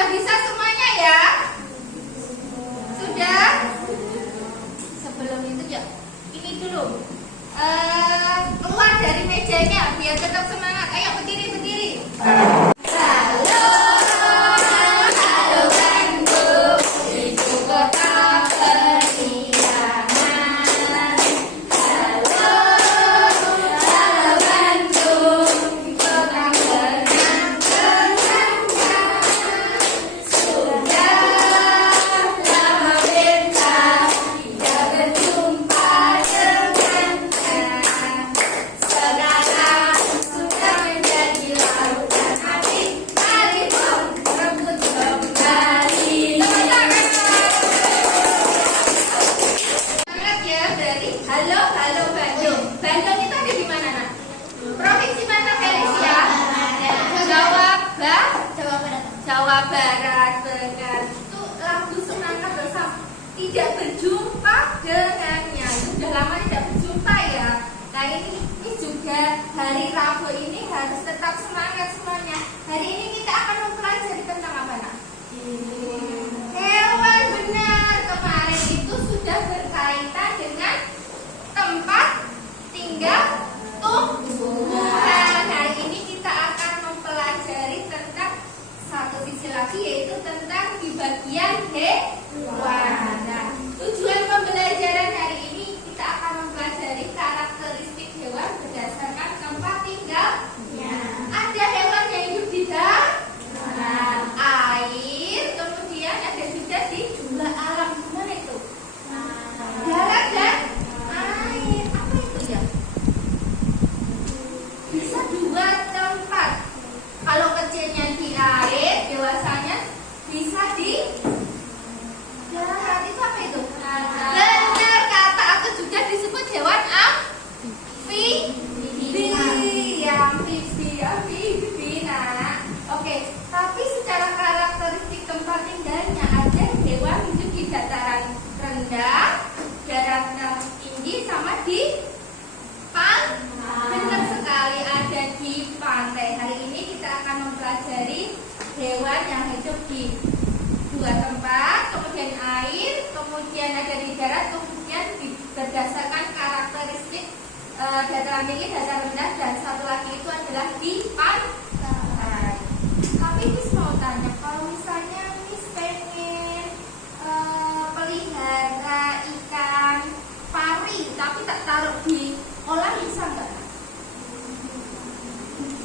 Sudah bisa semuanya ya? Sudah? Sebelum itu ya, ini dulu. Keluar dari mejanya biar tetap semangat. Ayo berdiri, berdiri. Halo, halo Bandung, ibu kota periangan. Halo, halo Bandung, kota kenang-kenangan. Sudah lama beta tidak berjumpa dengannya. Sekarang sudah menjadi lautan hati. Mari pun rebut kembali. Semangat ya, berarti halo, halo Bandung. Bandung itu ada di mana, Nak? Provinsi mana, Felicia? Jawa Barat, benar. Itu lagu semangat bersama. Tidak berjumpa dengannya. Sudah lama tidak berjumpa ya. Nah ini juga hari Rabu ini harus tetap semangat semuanya. Hari ini kita akan mempelajari tentang apa, Nak? Hewan, benar. Kemarin itu sudah berkaitan dengan tempat tinggal tumbuhan. Hari ini kita akan mempelajari tentang satu sisi lagi, yaitu tentang di bagian hewan. Nah, tujuan pembelajaran hari ini kita akan mempelajari karakteristik hewan berdasarkan tempat tinggalnya. Ada hewan yang hidup di darat, air, kemudian ada juga di dua alam. Gimana itu? Darat dan air. Apa itu ya? Bisa dua tempat. Kalau kecilnya di air, dewasanya bisa di darat. Itu apa itu? Benar kata aku, juga disebut hewan amfibi. Amfibi. Nah, oke. Tapi secara karakteristik tempat tinggalnya, ada hewan hidup di dataran rendah, dataran tinggi, sama di pantai. Benar sekali, ada di pantai. Hari ini kita akan mempelajari hewan yang hidup di dua tempat, kemudian air, kemudian ada di darat, kemudian berdasarkan karakteristik dataran tinggi, dataran rendah, dan satu lagi itu adalah di pantai. Tapi Miss mau tanya, kalau misalnya Miss pengen pelihara ikan pari, tapi tak taruh di kolam, bisa nggak?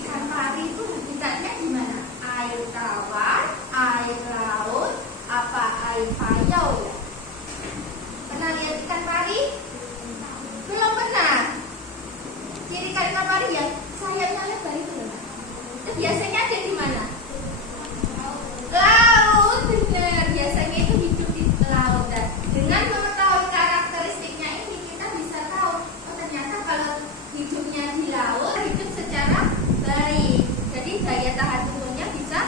Ikan pari itu habitatnya di mana? Air tawar, air laut, apa air payau ya? Pernah lihat ikan pari? Belum pernah. Ciri ikan pari ya sayapnya lebar itu loh. Itu biasanya ada di mana? Laut, benar. Biasanya itu hidup di laut. Dan dengan mengetahui karakteristiknya ini, kita bisa tahu, oh ternyata kalau hidupnya di laut, hidup secara baik. Jadi daya tahan tubuhnya bisa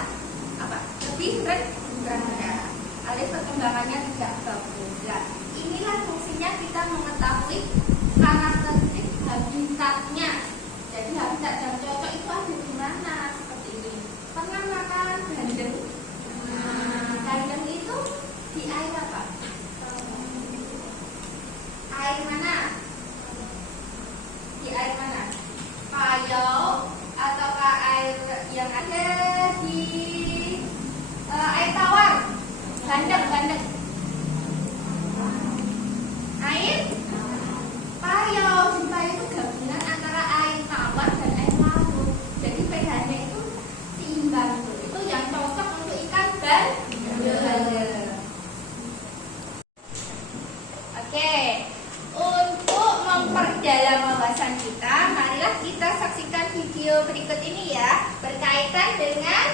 lebih rendah, alias perkembangannya tidak bagus. Nah, inilah fungsinya kita mengetahui karakteristik habitatnya. Jadi habitat yang cocok itu ada di mana, seperti ini. Pernah makan bandeng? Bandeng itu di air apa? Air mana? Di air mana? Payau ataukah air yang ada di air tawar? Bandeng. Air payau. Di payau itu gabungan antara air tawar dan air laut. Jadi pH-nya itu seimbang. Itu yang cocok untuk ikan bandeng. Oke, untuk memperdalam wawasan kita, marilah kita saksikan video berikut ini ya, berkaitan dengan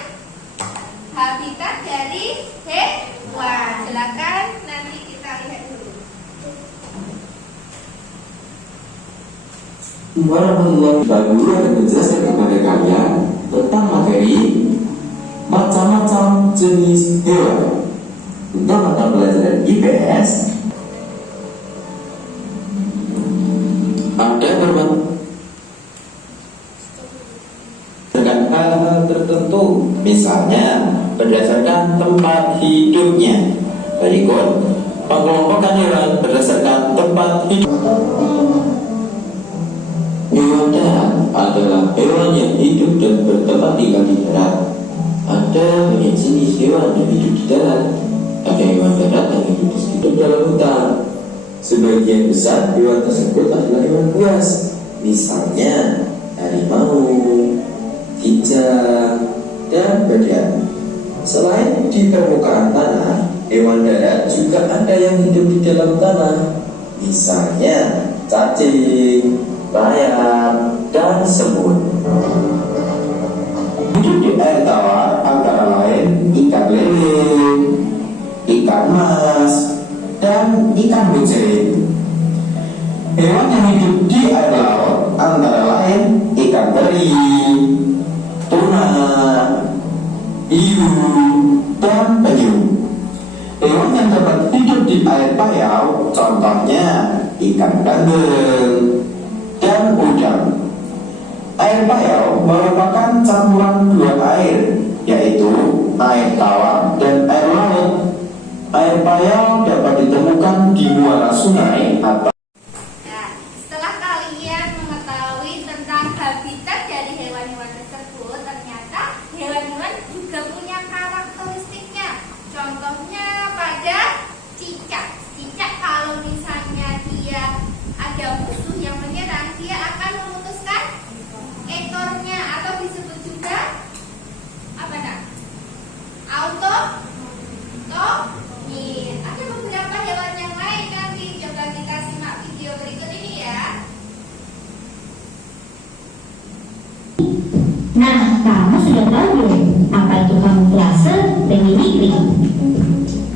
habitat dari hewan. Silakan nanti kita lihat dulu. Warahmatullahi wabarakatuh. Guru akan menjelaskan kepada kalian tentang materi macam-macam jenis hewan. Untuk mata pelajaran IPS, ada berbagai hal-hal tertentu, misalnya berdasarkan tempat hidupnya. Berikut pengelompokan hewan berdasarkan tempat hidup. Hewan darat adalah hewan yang hidup dan bertempat tinggal di darat. Ada banyak jenis hewan yang hidup di darat. Ada hewan darat yang hidup di sekitar dalam hutan. Sebagian besar hewan tersebut adalah hewan buas, misalnya harimau, kijang, dan badak. Selain di permukaan tanah, hewan darat juga ada yang hidup di dalam tanah, misalnya cacing, layang, dan semut. Hidup di air tawar antara lain ikan lele, ikan mas, dan ikan bucin. Hewan yang hidup di air laut antara lain ikan teri, tuna, hiu, dan penyu. Hewan yang dapat hidup di air payau contohnya ikan bandeng dan udang. Air payau merupakan campuran dua air, yaitu air tawar dan air laut. Air payau dapat ditemukan di muara sungai atau. Nah, setelah kalian mengetahui tentang habitat dari hewan-hewan tersebut, ternyata hewan-hewan juga punya karakteristiknya. Contohnya pada cicak. Cicak kalau misalnya dia ada musuh yang menyerang, dia akan memutuskan ekornya atau disebut juga apa nak? Ada beberapa hewan yang lain, nanti coba kita simak video berikut ini ya. Nah, kamu sudah tahu belum apa itu kamuflase dan mimikri?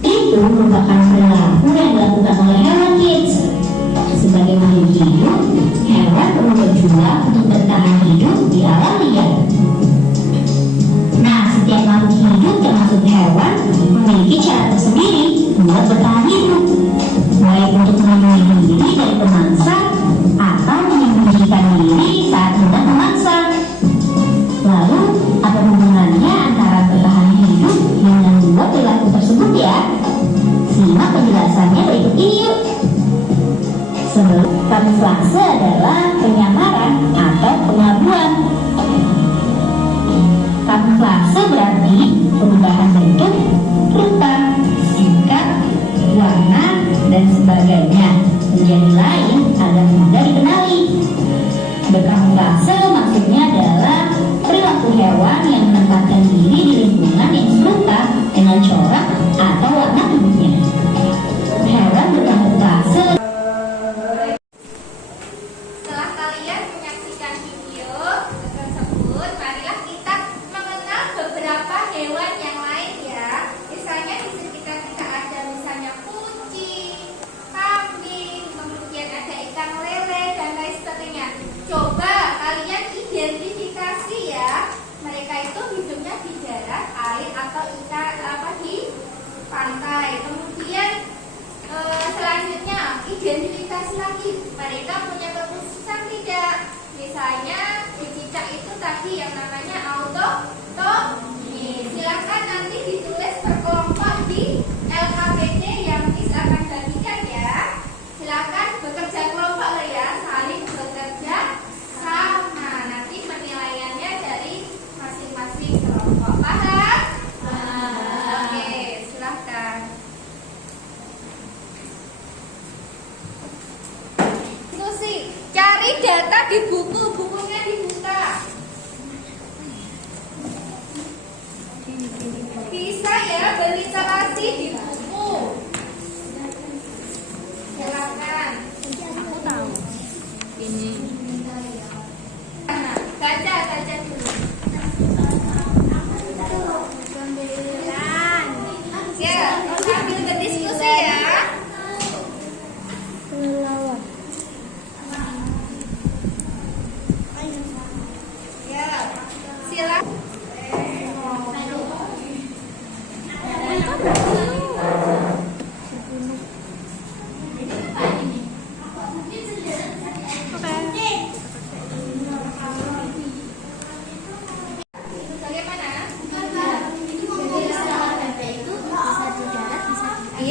Itu merupakan perilaku yang dilakukan oleh hewan kids. Sebagai makhluk hidup, hewan perlu berjuang untuk bertahan hidup di alam liar. Nah, setiap makhluk hidup termasuk hewan memiliki cara tersendiri buat bertahan hidup, baik untuk melindungi diri dari pemangsa atau menyembunyikan diri saat hendak memangsa. Lalu, apa hubungannya antara bertahan hidup dengan dua perilaku tersebut ya? Simak penjelasannya berikut ini yuk. Sebelum kamuflase adalah penyamaran atau pengabuan. Kamuflase berarti perubahan bentuk, rupa, sikap, warna, dan sebagainya menjadi lain agar mudah dikenali. Berkamuflase maksudnya adalah perilaku hewan yang menempatkan diri di lingkungan yang serupa dengan corak atau warna tubuhnya. Hewan berkamuflase. Setelah kalian menyaksikan video tersebut, marilah kita mengenal beberapa hewan yang lain ya. Misalnya di sekitar kita ada misalnya kucing, kambing, kemudian ada ikan lele dan lain sebagainya. Coba kalian identifikasi ya. Mereka itu hidupnya di darat, air atau ikan di pantai. Kemudian selanjutnya identifikasi lagi, mereka punya kekhususan tidak. Misalnya di cicak itu tadi yang namanya autotomi. Silakan nanti ditulis berkelompok di LKPD yang bisa akan bagikan ya. Silakan bekerja kelompok loh ya, saling bekerja sama. Nanti penilaiannya dari masing-masing kelompok. Paham? Oke, silakan. Cari data di bukunya dibuka. Bisa ya beli literasi di buku. Silakan. Aku tahu. Ini. Nah, baca dulu. Ya, sambil berdiskusi ya. Ya, silakan.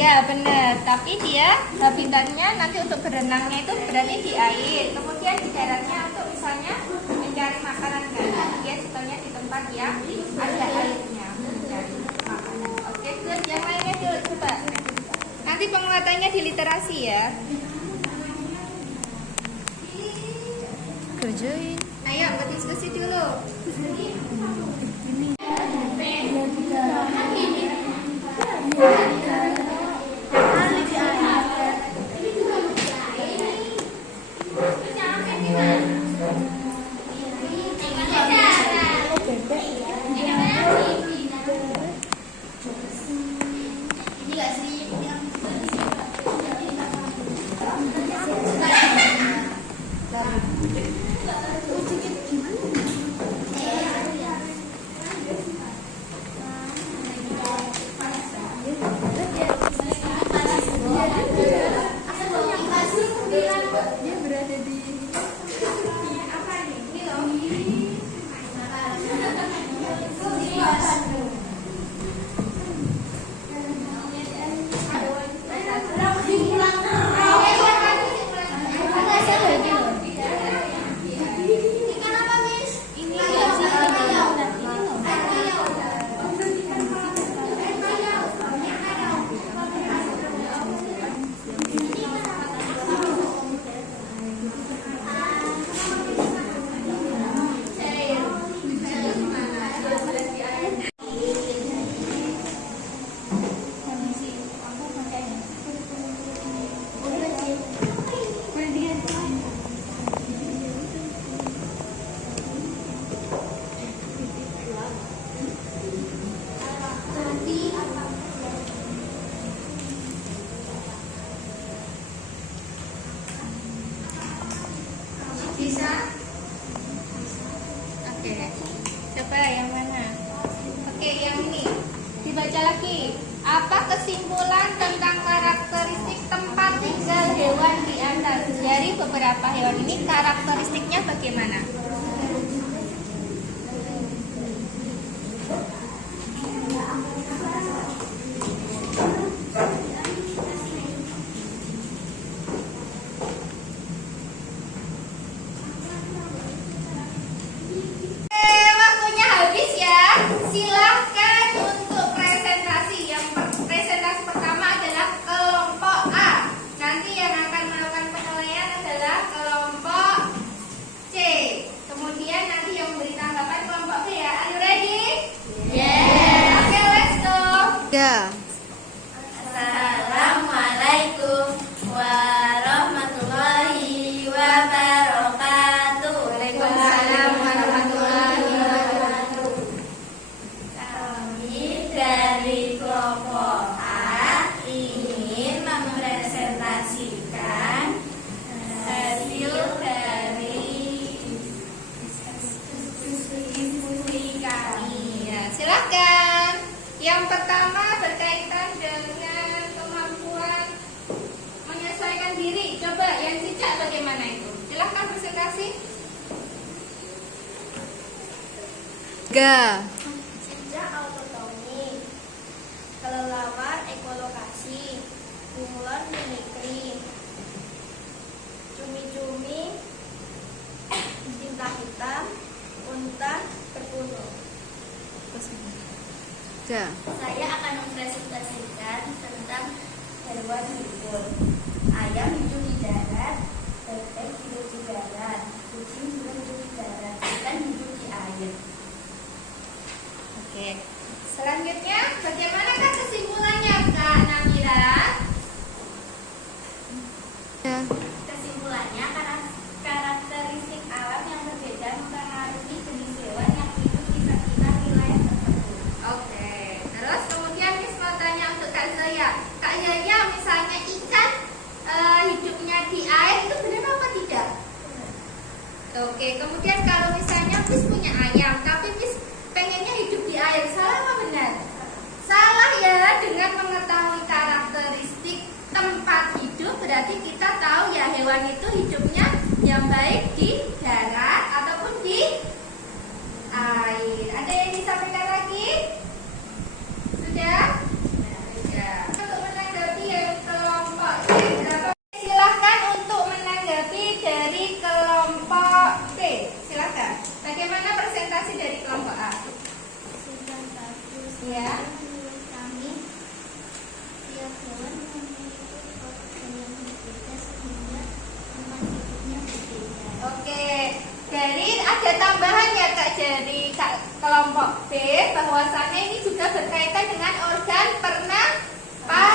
Ya benar, tapi dia habitatnya nanti untuk berenangnya itu berarti di air. Kemudian di daratnya untuk misalnya mencari makanan kan, dia sukanya di tempat yang ada airnya mencari makanan. Oke, good. Yang lainnya dulu coba. Nanti penguatannya di literasi ya. Kerjain. Ayo berdiskusi dulu. Bisa? Oke. Coba yang mana? Oke, yang ini. Dibaca lagi. Apa kesimpulan tentang karakteristik tempat tinggal hewan di atas? Dari beberapa hewan ini karakteristiknya bagaimana? Waktunya habis ya. Silakan untuk presentasi. Presentasi pertama adalah kelompok A. Nanti yang akan melakukan penilaian adalah kelompok C. Kemudian nanti yang memberi tanggapan kelompok B ya. Are you ready? Yes. Oke, let's go. Ya. Assalamualaikum warahmatullahi wabarakatuh. Waalaikumsalam warahmatullahi wabarakatuh. Kami dari kelompok A ingin mempresentasikan hasil dari diskusi kami. Ya, silakan. Yang pertama berkaitan dengan kemampuan menyesuaikan diri. Coba yang cicak bagaimana itu? Silakan presentasi. Ga. Sejak autotomi, kelelawar ekolokasi, bunglon mimikri, cumi-cumi, cinta hitam, unta berpunung. Ga. Saya akan mempresentasikan tentang hewan hidup. Ayam hidup di darat, bebek hidup di darat, kucing juga hidup di darat, ikan hidup di air. Oke. Selanjutnya, bagaimanakah kesimpulannya, Kak Namira? Ya. Kesimpulannya, karakteristik alam yang berbeda mempengaruhi jenis hewan yang hidup di sekitar wilayah tersebut. Oke. Terus kemudian Miss mau tanya untuk Kak Zaya. Kak Zaya, misalnya ikan hidupnya di air itu benar apa tidak? Oke. Kemudian kalau misalnya Miss punya ayam, tapi Miss pengennya hidup di air, salah apa benar? Salah ya. Dengan mengetahui karakteristik tempat hidup, berarti kita tahu ya hewan itu hidupnya yang baik di darat ataupun di air. Ada yang disampaikan lagi? Sudah? Sudah. Untuk menanggapi Ya. Menurut kami, tiap hewan memiliki organ yang berbeda sehingga tempat hidupnya berbeda. Oke, jadi ada tambahan ya Kak Jerry, kelompok B, bahwasannya ini juga berkaitan dengan organ pernapasan.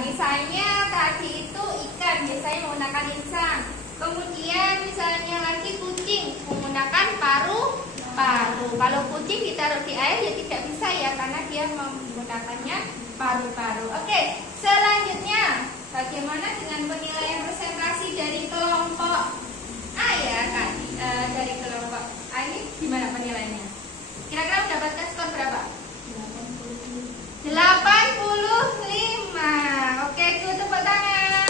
Misalnya tadi itu ikan biasanya menggunakan insang. Kemudian misalnya lagi kucing menggunakan paru-paru. Kalau kucing ditaruh di air ya tidak bisa ya karena dia menggunakannya paru-paru. Oke, selanjutnya bagaimana dengan penilaian presentasi dari kelompok A ya Kak? Dari kelompok A ini gimana penilaiannya? Kira-kira mendapatkan skor berapa? 85. Oke, itu tepuk tangan.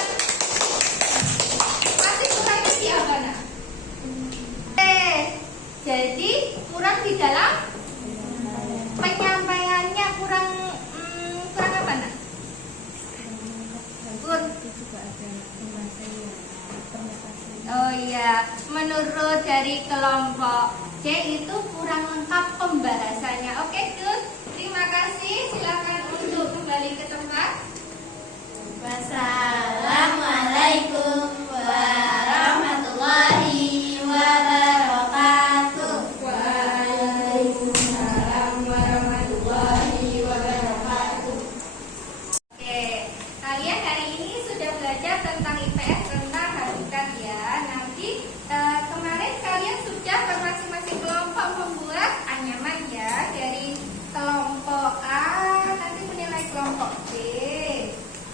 Masih kurangnya di apa nak? Jadi kurang di dalam penyampaiannya, kurang apa nak? Oh iya, menurut dari kelompok C itu kurang lengkap pembahasannya. Oke, good. Terima kasih. Silakan untuk kembali ke tempat. Wassalamualaikum warahmatullahi wabarakatuh. Waalaikumsalam warahmatullahi wabarakatuh. Oke, kalian hari ini sudah belajar tentang IPS, tentang habitat ya. Nanti kemarin kalian sudah bermasing-masing kelompok membuat anyaman ya. Dari kelompok A nanti menilai kelompok B,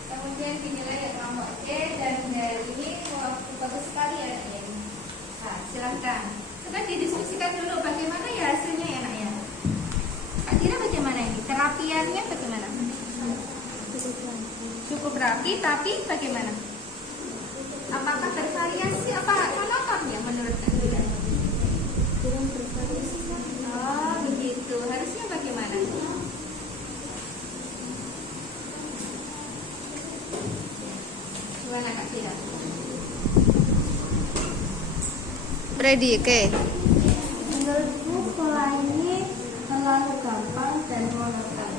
kemudian dinilai ya kelompok C, dan dari ini bagus sekali ya nak ya. Nah, silahkan coba didiskusikan dulu bagaimana ya hasilnya ya nak ya. Kak Dira bagaimana ini? Terapiannya bagaimana? Cukup rapi, tapi bagaimana? Apakah bervariasi? Apa monoton ya menurut Kak Dira? Kurang bervariasi kan? Oh begitu, harusnya bagaimana? Gimana Kak Dira? Ready, oke. Menurutku pola ini terlalu gampang dan monoton.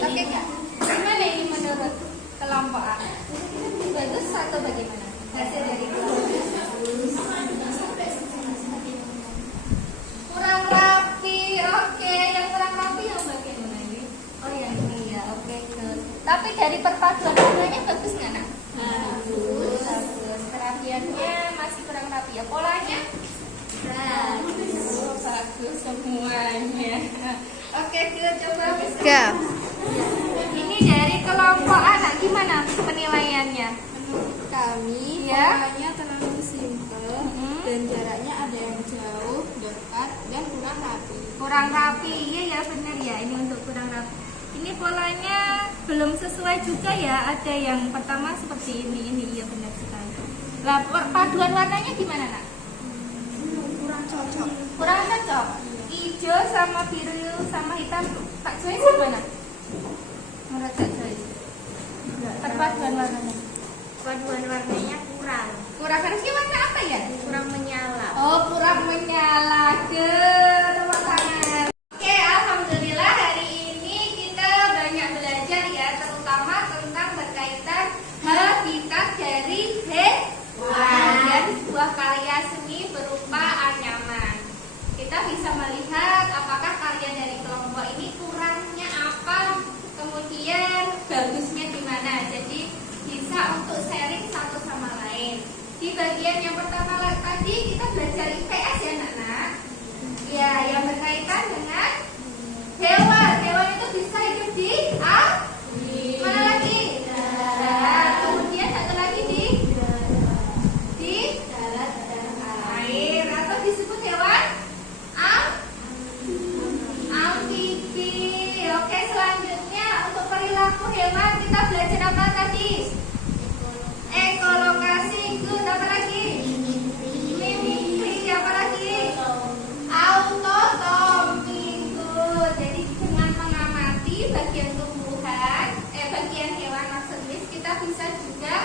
Oke Kak, gimana ini menurut kelompok A? Bagus atau bagaimana? Hasil dari kelompok A? Kurang rapi, oke. Yang kurang rapi yang bagaimana ini? Oh yang ini ya, oke good. Tapi dari perpaduan warnanya bagus nggak nak? Bagus. Bagus. Kerapiannya masih kurang rapi ya. Polanya? Bagus. Bagus semuanya. Oke good, coba Go. ini dari kelompok anak gimana penilaiannya? Menurut kami Ya. polanya terlalu simpel dan jaraknya ada yang jauh, dekat, dan kurang rapi. Kurang rapi, iya ya benar ya, ini untuk kurang rapi. Ini polanya belum sesuai juga ya, ada yang pertama seperti ini iya benar sekali. Lah paduan warnanya gimana nak? Kurang cocok. Kurang cocok. Hijau sama biru sama hitam, Kak Joyce gimana? Menurut Kak Joyce? Perpaduan warnanya. Paduan warnanya kurang. Kurang, harusnya warna apa ya? Kurang menyala. Oh, kurang menyala. Tepuk tangan. Oke, alhamdulillah hari ini kita banyak belajar ya, terutama tentang berkaitan habitat dari hewan dan sebuah karya seni berupa anyaman. Kita bisa melihat apakah karya dari kelompok ini kurangnya apa, kemudian bagusnya di mana. Jadi bisa untuk sharing satu sama lain. Di bagian yang pertama tadi kita belajar IPS ya nak-nak. Ya, yang berkaitan dengan hewan. Hewan itu bisa hidup di mana lagi? Darat. Kemudian satu lagi di darat dan air. Atau disebut hewan amfibi. Oke, selanjutnya untuk perilaku hewan kita belajar apa tadi? Ekolokasi, good. Apa lagi? Mimikri, apa lagi? Autotomi, good. Jadi dengan mengamati bagian tumbuhan, bagian hewan maksudnya, kita bisa juga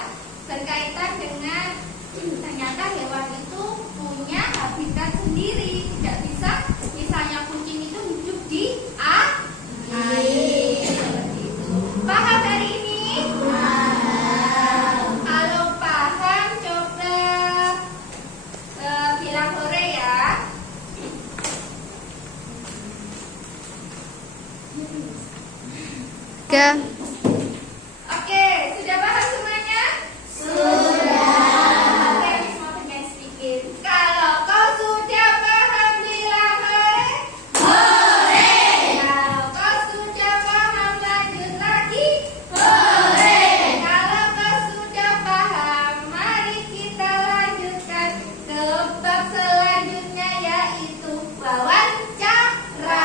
Paham hari ini? Kalau paham, coba bilang hore ya. Tiga. Oke, sudah paham semuanya? Sudah. Oke, Miss mau tekan sedikit. Kalau kau sudah paham, bilang hore. Hore. Kalau kau sudah paham, lanjut lagi. Hore. Kalau kau sudah paham, mari kita lanjutkan ke bab selanjutnya, yaitu wawancara.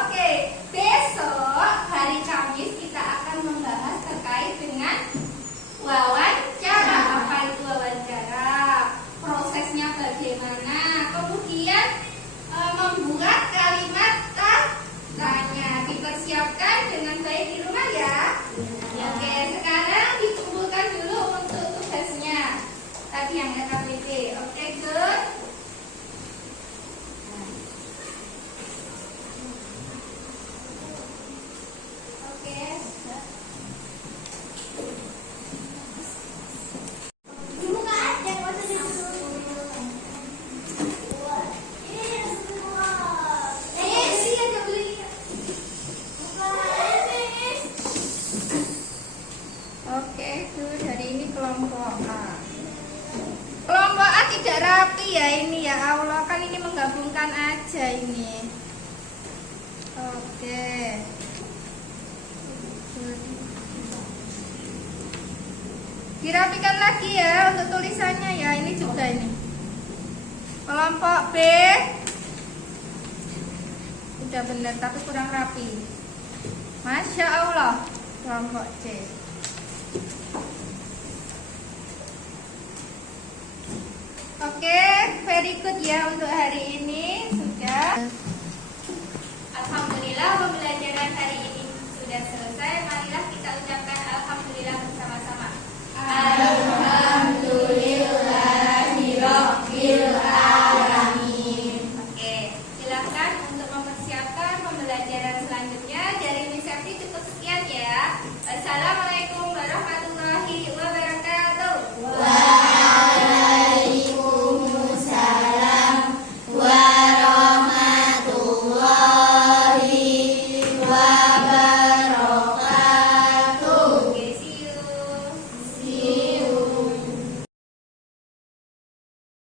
Oke, besok hari Kamis kita akan membahas terkait dengan wawancara. Apa itu wawancara? Prosesnya bagaimana? Kemudian membuat kalimat tanya. Dipersiapkan dengan baik di rumah ya. Oke, sekarang dikumpulkan dulu untuk tugasnya. Tadi yang LKPP. Oke, good. Oke. Dibuka aja, masa disuruh. Ini semua. Sih ada beli. Oke, good. Hari ini kelompok A. Kelompok A tidak rapi ya ini ya Allah, kan ini menggabungkan aja ini. Oke. Dirapikan lagi ya untuk tulisannya ya, ini juga ini. Kelompok B udah bener tapi kurang rapi. Masya Allah. Kelompok C. Oke, very good ya untuk hari ini sudah. Alhamdulillah pembelajaran hari ini sudah selesai. Marilah kita